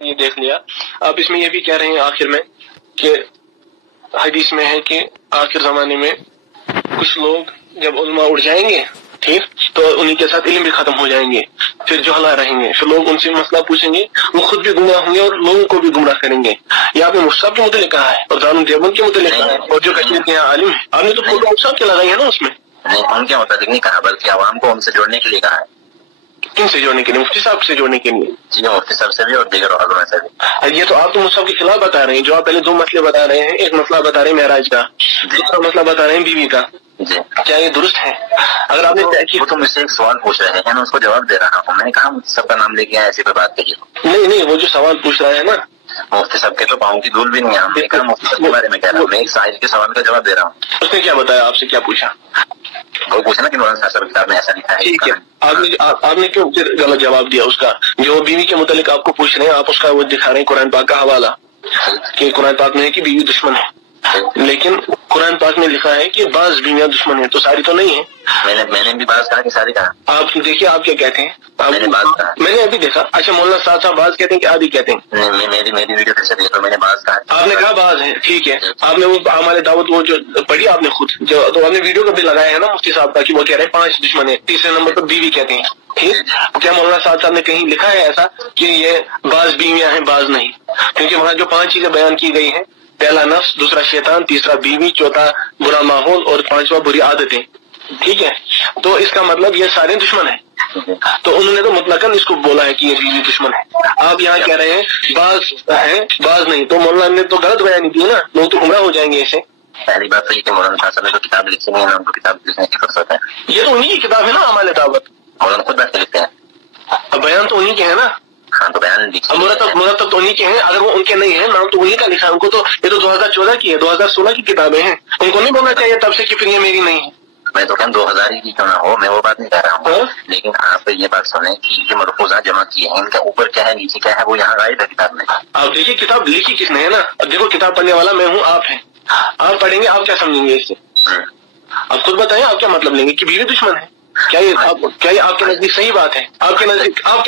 یہ دیکھ لیا. آپ اس میں یہ بھی کہہ رہے ہیں آخر میں کہ حدیث میں ہے کہ آخر زمانے میں کچھ لوگ جب علماء اٹھ جائیں گے ٹھیک تو انہی کے ساتھ علم بھی ختم ہو جائیں گے, پھر جہلا رہیں گے, پھر لوگ ان سے مسئلہ پوچھیں گے, وہ خود بھی گمراہ ہوں گے اور لوگوں کو بھی گمراہ کریں گے. یہ آپ نے مصعب کے متعلق کہا ہے اور دارالعلوم دیوبند کے متعلق کہا ہے, اور جو کشمیر کے یہاں عالم ہے آپ نے تو فوٹو مصعب کے لگائی ہے نا اس میں. نہیں, ان کے متعلق نہیں کہا بلکہ عوام کو ان سے جوڑنے کے لیے کہا ہے. کن سے جوڑنے کے لیے؟ مفتی صاحب سے جوڑنے کے لیے. جی مفتی صاحب سے بھی اور دیگر علماء سے بھی. یہ تو آپ تو مصعب کے خلاف بتا رہے ہیں. جو آپ پہلے دو مسئلے بتا رہے ہیں, ایک مسئلہ بتا رہے ہیں معراج کا, دوسرا مسئلہ بتا رہے ہیں بیوی کا. جی کیا یہ درست ہے؟ اگر آپ نے وہ تو مجھ سے ایک سوال پوچھ رہے ہیں, میں اس کو جواب دے رہا ہوں. میں نے کہا سب کا نام لے کے ایسی پہ بات کریے. نہیں, وہ جو سوال پوچھ رہا ہے نا مفتی صاحب کے تو پاؤں کی دھول بھی نہیں ہے. میں نے کہا مفتی صاحب کے بارے میں کہہ رہا ہوں, میں ایک سائل کے سوال کا جواب دے رہا ہوں. اس نے کیا بتایا, آپ سے کیا پوچھا؟ وہ پوچھا نا کہ مولانا صاحب کتاب میں ایسا لکھا ہے. ٹھیک ہے, آپ نے کیوں پھر غلط جواب دیا اس کا؟ جو بیوی کے متعلق آپ کو پوچھ رہے ہیں آپ اس کا وہ دکھا رہے ہیں قرآن پاک کا حوالہ کہ قرآن پاک میں ہے کہ بیوی دشمن ہے, لیکن قرآن پاک میں لکھا ہے کہ بعض بیویاں دشمن ہیں, تو ساری تو نہیں ہے. میں نے بھی بعض کہا کہ ساری کہا. آپ دیکھیے آپ کیا کہتے ہیں. میں نے بعض کہا, میں نے ابھی دیکھا. اچھا مولانا صاحب بعض کہتے ہیں کہ آدھی کہتے ہیں. نہیں, میری ویڈیو پھر سے دیکھو, میں نے بعض کہا. آپ نے کہا بعض ہے, ٹھیک ہے. آپ نے وہ ہمارے دعوت وہ جو پڑھی آپ نے خود, جو تو آپ نے ویڈیو کا بھی لگایا ہے نا مفتی صاحب کا کہ وہ کہہ رہے ہیں 5 دشمن ہیں, تیسرے نمبر پر بیوی کہتے ہیں. ٹھیک, کیا مولانا صاحب نے کہیں لکھا ہے ایسا کہ یہ بعض بیویاں ہیں بعض نہیں؟ کیونکہ وہاں جو 5 چیزیں بیان کی گئی ہیں, پہلا نفس, دوسرا شیطان, تیسرا بیوی, چوتھا برا ماحول اور 5واں بری عادتیں. ٹھیک ہے, تو اس کا مطلب یہ سارے دشمن ہیں. تو انہوں نے تو مطلقاً اس کو بولا ہے کہ یہ بیوی دشمن ہے. آپ یہاں کہہ رہے ہیں بعض ہیں بعض نہیں, تو مولانا نے تو غلط بیان کی نا, لوگ تو گمراہ ہو جائیں گے اسے. پہلی بات تو یہ کہ مولانا صاحب نے جو کتاب لکھی نہیں ہے, ان کو کتاب لکھنے کی فرصت ہے. یہ تو انہی کی کتاب ہے نا ہمارے دعوت. مولانا خود بیٹھ کے لکھتے ہیں. اب بیان تو انہی کے ہیں نا. ہاں تو بیان مرتب تو انہی کے ہیں. اگر وہ ان کے نہیں ہیں, نام تو انہی کا لکھا ہے. ان کو تو یہ تو 2014 کی ہے, 2016 کی کتابیں ہیں. ان کو نہیں بولنا چاہیے تب سے کہ پھر یہ میری نہیں ہے. میں تو کہوں 2000 ہی کی کیوں نہ ہو, میں وہ بات نہیں کہہ رہا ہوں, لیکن آپ یہ بات سنیں کہ جو ملفوظات جمع کیے ہیں ان کا اوپر کیا ہے نیچے کیا ہے وہ یہاں غائب ہے کتاب میں. آپ دیکھیے کتاب لکھی کس نے ہے نا. اب دیکھو کتاب پڑھنے والا میں ہوں, آپ ہیں, آپ پڑھیں گے, آپ کیا سمجھیں گے اس سے؟ آپ خود بتائیں آپ کیا مطلب لیں گے کہ بیوی دشمن ہے؟ کیا یہ آپ کے نزدیک صحیح بات ہے؟ آپ کے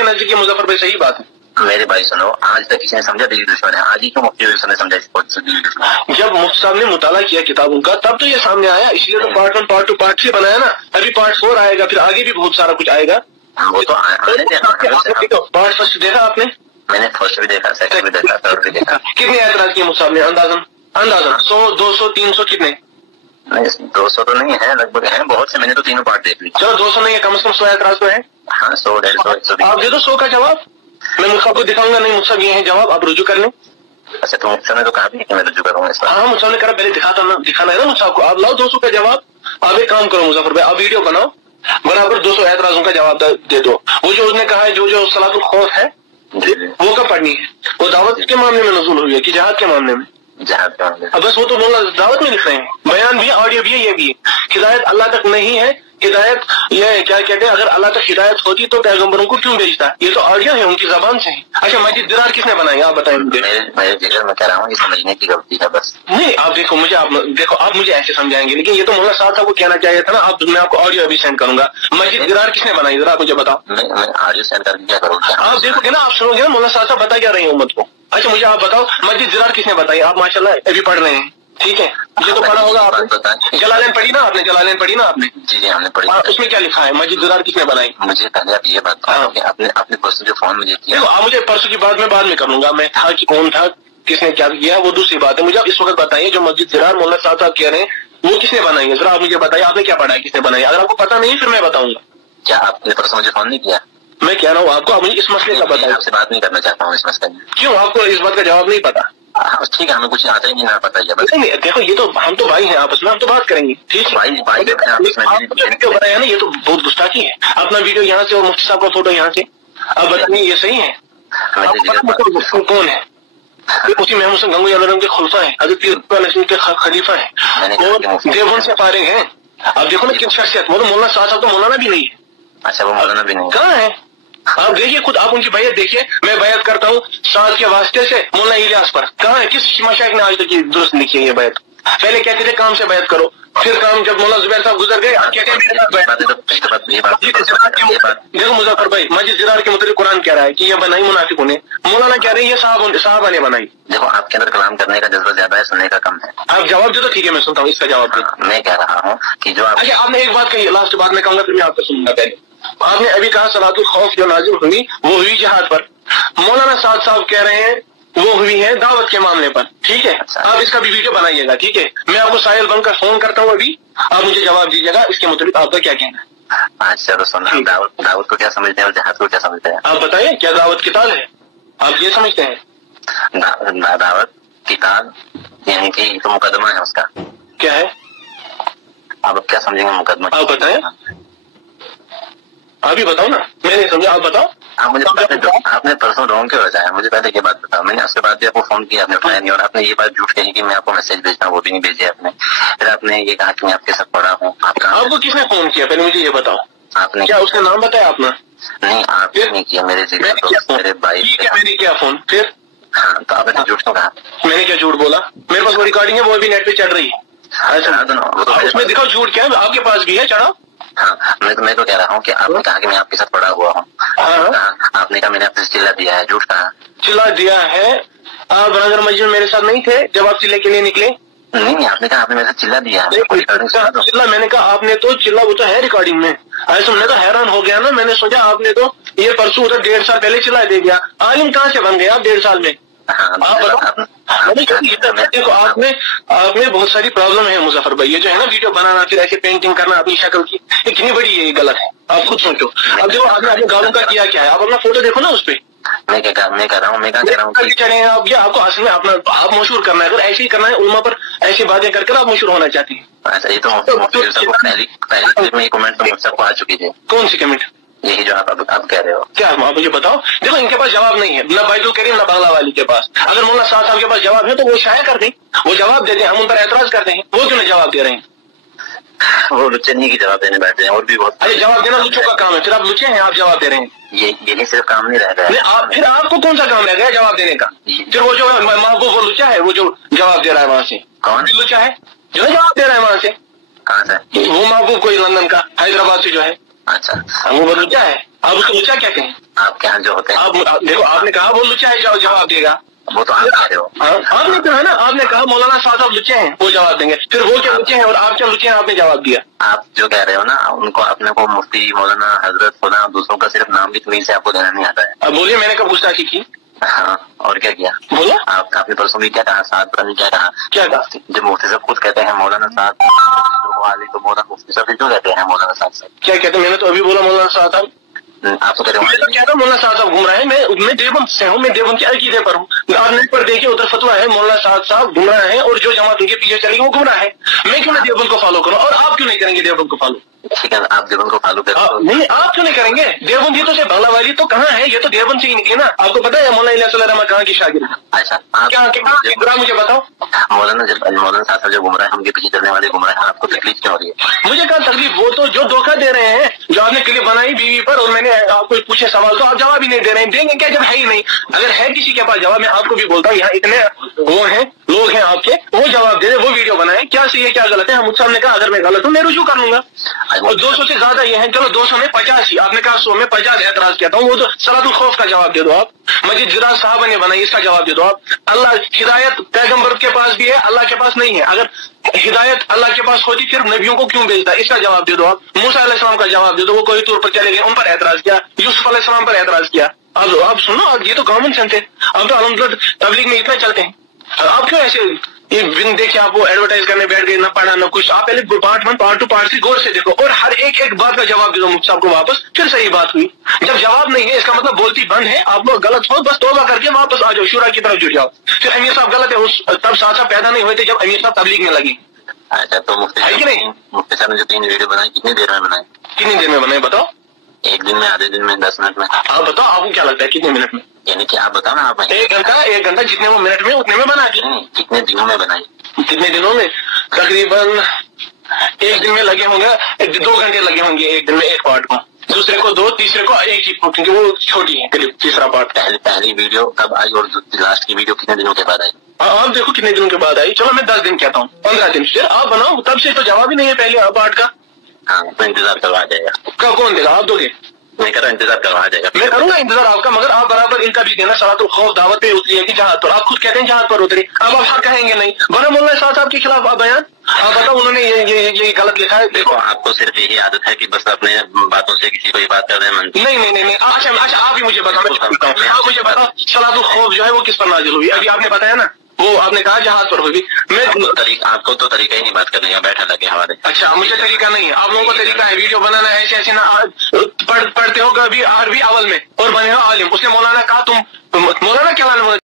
نزدیک یہ مظفر بھائی صحیح بات ہے؟ میرے بھائی سنو, آج تک کسی نے سمجھا بیوی دشمن ہے؟ آج ہی کیوں مفتی نے سمجھا بیوی دشمن ہے؟ جب مفتی صاحب نے مطالعہ کیا کتابوں کا تب تو یہ سامنے آیا, اس لیے تو پارٹ 1 پارٹ 2 پارٹ 3 بنایا نا. ابھی پارٹ 4 آئے گا, پھر آگے بھی بہت سارا کچھ آئے گا. وہ تو پارٹ فرسٹ دیکھا آپ نے؟ میں نے فرسٹ بھی دیکھا, سیکنڈ بھی دیکھا, تھرڈ بھی دیکھا. کتنے اعتراض کیے مفتی صاحب نے اندازاً 100 200 300 کتنے؟ 200 تو نہیں ہے, لگ بھگ ہیں بہت سے. میں نے تو تینوں پارٹ دیکھ لی. چلو 200 نہیں ہے, کم از کم 100 اعتراض تو ہے. ہاں 100 150 100. آپ دے دو 100 کا جواب, میں مصعب کو دکھاؤں گا. نہیں مصعب یہ ہے جواب, آپ رجوع کر لیں. اچھا تو مفتی نے تو کہا بھی کہ میں رجوع کروں گا. ہاں مصعب نے کہا پہلے دکھانا ہے نا مصعب کو. آپ لاؤ 200 کا جواب. آپ ایک کام کرو مظفر بھائی, آپ ویڈیو بناؤ, برابر 200 اعتراضوں کا جواب دے دو. وہ جو اس نے کہا ہے جو صلاۃ الخوف ہے وہ کب پڑھنی ہے؟ وہ دعوت کے معاملے میں نزول ہوئی ہے کہ جہاد کے معاملے میں؟ جہاد کے معاملے میں. بس وہ تو دعوت میں لکھ رہے ہیں. بیان بھی, آڈیو بھی ہے, یہ بھی ہے. ہدایت اللہ تک نہیں ہے. ہدایت یہ کیا کہتے ہیں, اگر اللہ تک ہدایت ہوتی تو پیغمبروں کو کیوں بھیجتا؟ یہ تو آڈیو ہے ان کی زبان سے. اچھا مسجد درار کس نے بنائی آپ بتائیں مجھے؟ میں کہہ رہا ہوں یہ سمجھنے کی غلطی ہے بس. نہیں آپ دیکھو آپ مجھے ایسے سمجھائیں گے, لیکن یہ تو مولانا صاحب کو کہنا چاہیے تھا نا. میں آپ کو آڈیو ابھی سینڈ کروں گا. مسجد درار کس نے بنائی ذرا مجھے بتاؤ. میں آڈیو سینڈ کر کے کیا کروں؟ آپ دیکھو گے نا, آپ سنو گے نا مولانا صاحب بتا کیا رہے ہیں امت کو. اچھا مجھے آپ بتاؤ مسجد درار کس نے بتائی؟ آپ ماشاءاللہ ابھی پڑھ رہے ہیں, ٹھیک ہے, یہ تو پڑھا ہوگا آپ نے. جلالین پڑھی نا آپ نے؟ جلالین پڑھی نا آپ نے؟ جی ہم نے پڑھی. اس میں کیا لکھا ہے مسجد درار کس نے بنائی؟ مجھے پہلے آپ یہ بات اپنے پرسوں جو فون مجھے کیا. آپ مجھے پرسوں کی بات میں بعد میں کروں گا, میں تھا کہ کون تھا, کس نے کیا کیا, وہ دوسری بات ہے. مجھے آپ اس وقت بتائیے جو مسجد درار مولانا صاحب کہہ رہے ہیں وہ کس نے بنائی ہے, ذرا آپ مجھے بتائیے. آپ نے کیا پڑھا ہے, کس نے بنائی؟ اگر آپ کو پتا نہیں پھر میں بتاؤں گا. کیا آپ نے پرسوں مجھے فون نہیں کیا؟ میں کہہ رہا ہوں آپ کو, آپ مجھے اس مسئلے کا بتائیں. آپ سے بات نہیں کرنا چاہتا ہوں اس مسئلے میں. کیوں, آپ کو اس بات کا جواب نہیں پتا؟ ٹھیک ہے, ہمیں کچھ آتا ہی نہیں, نہ پتا. نہیں دیکھو, یہ تو ہم تو بھائی ہیں آپس میں, ہم تو بات کریں گے. ٹھیک ہے, بتایا نا, یہ تو بہت گستاخی ہے. اپنا ویڈیو یہاں سے اور مفتی صاحب کا فوٹو یہاں سے. اب بتائیے یہ صحیح ہے؟ کون ہے؟ اسی محمود حسین گنگوئی علیہ کے خلفا ہیں, حضرت کے خلیفہ ہیں, اور دیوبند سے فارغ ہیں. اب دیکھو نا کس شخصیت, وہ تو مولانا صاحب تو مولانا بھی نہیں ہے. اچھا وہ مولانا بھی نہیں کہاں ہے؟ آپ دیکھیے خود, آپ ان کی بیعت دیکھیے. میں بیعت کرتا ہوں ساتھ کے واسطے سے مولانا الیاس پر. کہاں ہے, کس مشائخ نے آج تک درست لکھی ہے یہ بیعت؟ पहले कहते थे काम से बैत करो, फिर काम जब मौलाना जुबैर साहब गुजर गए कहते हैं देखो मुजफ्फर भाई, मस्जिद जिरार के मुताबिक कुरान कह रहा है कि ये बनाई मुनाफिकों ने, मौलाना कह रहे हैं ये साहबा ने बनाई। देखो आपके अंदर कलाम करने का जज्बा ज्यादा है, सुनने का कम है। आप जवाब दो तो ठीक है, मैं सुनता हूँ, इसका जवाब दो। मैं कह रहा हूँ कि जो अच्छा आपने एक बात कही, लास्ट बात में कहूंगा फिर मैं आपको सुनूंगा। पहले आपने अभी कहा सलातुल खौफ जो नाजिल हुई वो हुई जिहाद पर, मौलाना साद साहब कह रहे हैं वो हुई है दावत के मामले पर, ठीक है। आप इसका भी वीडियो बनाइएगा, ठीक है। मैं आपको साहिल बनकर फोन करता हूँ अभी, आप मुझे जवाब दीजिएगा इसके मुताबिक आपका क्या कहना है। अच्छा तो सुनो, दावत को क्या समझते हैं और जिहाद को क्या समझते हैं? आप बताइए, क्या दावत किताल है, आप ये समझते हैं? दावत किताल यानी कि तो मुकदमा है, उसका क्या है? आप क्या समझेंगे मुकदमा? आप बताएं, आप ही बताओ ना, मैं नहीं समझा, आप बताओ। आप मुझे आपने परसों रॉन्ग क्यों बताया? मुझे पहले ये बात बताओ। मैंने उसके बाद भी आपको फोन किया, आपने उठाया नहीं, और आपने ये बात झूठ कही कि मैं आपको मैसेज भेजता हूँ, वो भी नहीं भेजे आपने। फिर आपने ये कहा कि मैं आपके साथ पढ़ा हूँ। आपको किसने फोन किया पहले मुझे ये बताओ? आपने क्या उसका नाम बताया आपने? नहीं, आपने नहीं किया, मेरे जिगर मेरे भाई। मैंने किया फोन, फिर? हाँ तो आपने झूठ क्यों कहा? मैंने क्या झूठ बोला? मेरे पास वो रिकॉर्डिंग है, वो भी नेट पे चढ़ रही है। उसमें दिखाओ झूठ क्या है, आपके पास भी है, चढ़ाओ। हाँ मैं तो कह रहा हूँ कि आपने कहा कि मैं आपके साथ पढ़ा हुआ हूँ। आपने कहा मैंने आपसे चिल्ला दिया है, झूठ कहा। चिल्ला दिया है? आप बनागर मस्जिद में मेरे साथ नहीं थे जब आप चिल्ले के लिए निकले? नहीं, आपने कहा आपने मेरे साथ चिल्ला दिया है। चिल्ला मैंने कहा आपने तो चिल्ला, वो तो है रिकॉर्डिंग में। ऐसा मैं तो हैरान हो गया ना, मैंने सोचा आपने तो ये परसों उधर 1.5 साल पहले चिल्ला दे दिया। आलिम कहाँ से बन गए आप 1.5 साल में? आप बताओ। देखो आपने बहुत सारी प्रॉब्लम है मुजफ्फर भाई, ये जो है ना वीडियो बनाना फिर ऐसे पेंटिंग करना अपनी शक्ल की, ये कितनी बड़ी है, ये गलत है, आप खुद सोचो। अब देखो आपने अपने गालों का किया क्या है, आप अपना फोटो देखो ना उस पर। मैं क्या कर रहा हूँ आप आपको असल में अपना आप मशहूर करना है, अगर ऐसे ही करना है उल्मा पर ऐसी बातें करके आप मशहूर होना चाहती हैं। अच्छा ये तो पहली क्लिप में कमेंट तो सबको आ चुकी थी। कौन सी कमेंट? यही जो आप कह रहे हो। क्या आप मुझे बताओ। देखो इनके पास जवाब नहीं है, न बैतुल करीम न बांग्ला वाली के पास। अगर मौलाना साहब के पास जवाब है तो वो शाया कर दें, वो जवाब दे दें, हम उन पर एतराज करते हैं, वो क्यों नहीं जवाब दे रहे हैं? वो लुच्चे नहीं की जवाब देने बैठे हैं, और भी बहुत। अरे जवाब देना लुच्चों का काम है, फिर आप लुच्चे हैं, आप जवाब दे रहे हैं। यही सिर्फ काम नहीं रह गया। फिर आपको कौन सा काम रह गया जवाब देने का? फिर वो जो महबूब वो लुच्चा है, वो जो जवाब दे रहा है वहाँ से। कौन लुच्चा है जो जवाब दे रहा है वहाँ से? कहाँ से? वो महबूब कोई लंदन का, हैदराबाद से जो है। अच्छा वो लुच्चा है, आप उसको लुच्चा क्या कहें? आपके यहाँ जो होते हैं, आप देखो आपने कहा वो लुच्चा है, जवाब देगा। वो तो आप कह रहे हो। आपने कहा ना, आपने कहा मौलाना साहब लुच्चे हैं, वो जवाब देंगे। फिर वो क्या लुच्चे हैं और आप क्या लुच्चे हैं, आपने जवाब दिया। आप जो कह रहे हो ना, उनको अपने को मुफ्ती मौलाना हजरत खुदा दूसरों का सिर्फ नाम भी थोड़ी से आपको देना नहीं आता है। अब बोलिए मैंने कब गुस्ताखी की? हाँ और क्या किया? बोलो। आपने परसों भी क्या कहा, साथ पर क्या कहा? क्या कहा? जब मुफ्ती साहब खुद कहते हैं मौलाना साहब तो मौलाना मुफ्ती साहब क्यों कहते हैं मौलाना साहब? क्या कहते हैं? मैंने तो अभी बोला मौलाना साहब। आप तो कह रहे हो, मैं तो कह रहा हूँ मौलाना साहब घूम रहा है। मैं देवबंद से हूँ, मैं देवबंद के अकीदे पर हूँ। आप नेट पर देखिए उधर फतवा है, मौलाना साहब घूम रहा है और जो जमात उनके पीछे चलेगी वो घूम रहा है। मैं क्यों नहीं देवबंद को फॉलो करूँ और आप क्यों नहीं करेंगे देवबंद को फॉलो? ठीक है आप देवबंद को फॉलो करें। नहीं आप क्यों नहीं करेंगे? देवबंद ये तो से बाला वाली तो कहाँ है, ये तो देवबंद से ही निकली ना। आपको पता है मौलाना कहाँ की शागिर्द है? अच्छा क्या मुझे बताओ। मौलाना साहब जो घूम रहा है, उनके पीछे चलने वाले घूम रहे हैं, आपको तकलीफ क्यों हो रही है? मुझे क्या तकलीफ? वो तो जो धोखा दे रहे हैं, जो आपने क्लिप बनाई बीवी पर और मैंने आपको पूछे सवाल तो आप जवाब ही नहीं दे रहे हैं। देंगे क्या जब है ही नहीं? अगर है किसी के पास जवाब, मैं आपको भी बोलता हूँ यहाँ इतने वो हैं लोग हैं आपके, वो जवाब दे, वो वीडियो बनाए, क्या सही है क्या गलत है। हम मुझसे हमने कहा अगर मैं गलत हूँ मैं रुजू कर लूंगा। और 200 से ज्यादा ये है, चलो 200 में 85 ही, आपने कहा 100 में 50 एतराज किया था, वो तो सलातुल खौफ का जवाब दे दो आप। मस्जिद जिरार साहब ने बनाई, इसका जवाब दे दो आप। अल्लाह हिदायत पैगम्बर के पास भी है, अल्लाह के पास नहीं है। अगर हिदायत अल्लाह के पास होती फिर नबियों को क्यों भेजता, इसका जवाब दे दो आप। मूसा अलैहिस्सलाम का जवाब दे दो, वो कोई तौर पर चले गए, उन पर एतराज किया। यूसुफ अलैहिस्सलाम पर एतराज किया। अब सुनो, ये तो कॉमन सेंस है। अब तो अल्हम्दुलिल्लाह तबलीग में इतना चलते हैं, आप क्यों ऐसे ये बिन देखे आप वो एडवर्टाइज करने बैठ गए, ना पढ़ा ना कुछ। आप पहले पार्ट 1 पार्ट 2 पार्ट 3 गौर से देखो और हर एक बात का जवाब दे दो मुझसे आपको वापस, फिर सही बात हुई। जब जवाब नहीं है इसका मतलब बोलती बंद है, आप लोग गलत हो, बस तौबा करके वापस आ जाओ, शुरा की तरफ जुड़ जाओ। फिर अमीर साहब गलत है, तब साथ पैदा नहीं हुए थे जब अमीर साहब तबलीग में लगी। अच्छा तो मुफ्ती है कि नहीं? मुफ्ती साहब ने जो 3 वीडियो बनाई कितनी देर में बनाई? कितनी देर में बनाई बताओ? 1 दिन में, आधे दिन में, 10 मिनट में? आप बताओ आपको क्या लगता है कितने मिनट में? यानी कि आप बताओ ना। आप 1 घंटा जितने वो मिनट में उतने में बना दी। कितने दिनों में बनाई? कितने दिनों में? तकरीबन 1 दिन में लगे होंगे, 2 घंटे लगे होंगे 1 दिन में एक पार्ट को। दूसरे को 2, तीसरे को 1 ही, क्योंकि वो छोटी है क्लिप, तीसरा पार्ट। पहली वीडियो कब आई और लास्ट की वीडियो कितने दिनों के बाद आई? आप देखो कितने दिनों के बाद आई। चलो मैं 10 दिन कहता हूँ, 15 दिन। फिर आप बनाओ, तब से तो जवाब ही नहीं है पहले पार्ट का। हाँ, तो इंतजार करवा जाएगा। कौन देगा? आप दोगे? मैं कह रहा इंतजार करवा जाएगा। मैं करूंगा इंतजार आपका, मगर आप बराबर इनका भी देना। सलातुल खौफ दावत पे उतरी है कि जहाज पर, आप खुद कहते हैं जहाज पर उतरी, अब आप हक कहेंगे नहीं। बना मौलाना साहब साहब के खिलाफ आप बयान, आप बताओ उन्होंने ये गलत लिखा है। देखो आपको सिर्फ यही आदत है कि बस अपने बातों से किसी को बात कर रहे हैं। नहीं। अच्छा आप ही मुझे बताओ, आप मुझे बताओ सलातुल खौफ जो है वो किस पर नाजिल हुई? अभी आपने बताया ना, वो आपने कहा जहाज पर होगी। आपको तो तरीका ही नहीं बात करने का, बैठा लगे हमारे। अच्छा, मुझे तरीका नहीं है, आप लोगों को तरीका है वीडियो बनाना है। ऐसे ना पढ़ते हो कभी अरबी अवल में और बने हो आलिम। उसने मौलाना कहा तुम मौलाना क्या